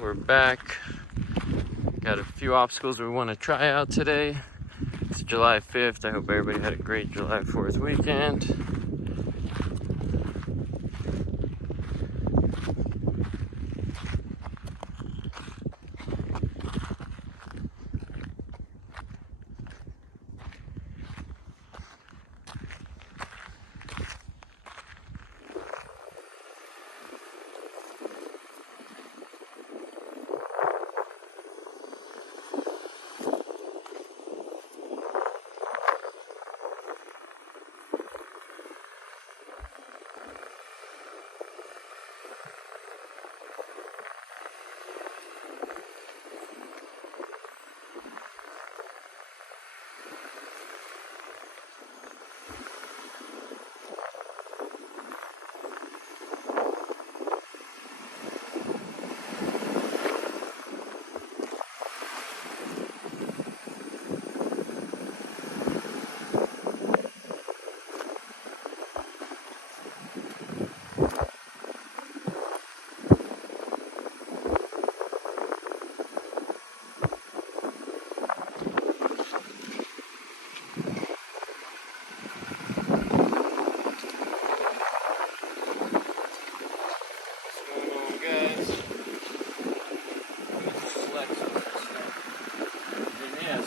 We're back. Got a few obstacles we want to try out today. It's July 5th. I hope everybody had a great July 4th weekend.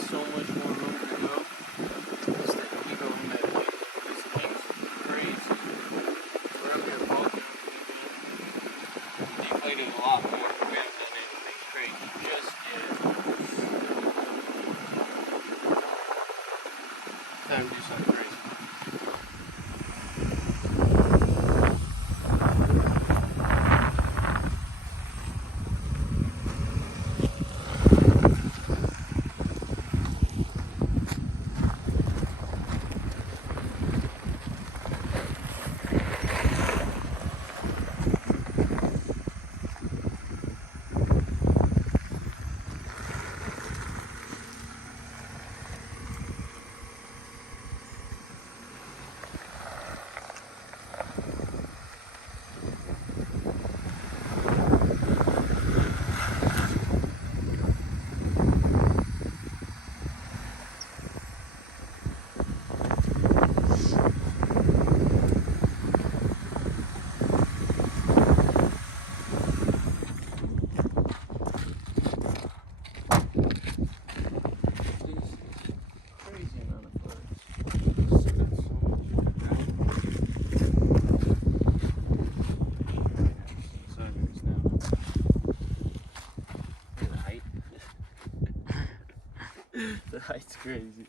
So much more room to go. It's the Evo Mfg. This thing's crazy. We're up here walking. Deflated a lot more. We haven't done anything crazy just yet. Time to do something crazy. The height's crazy.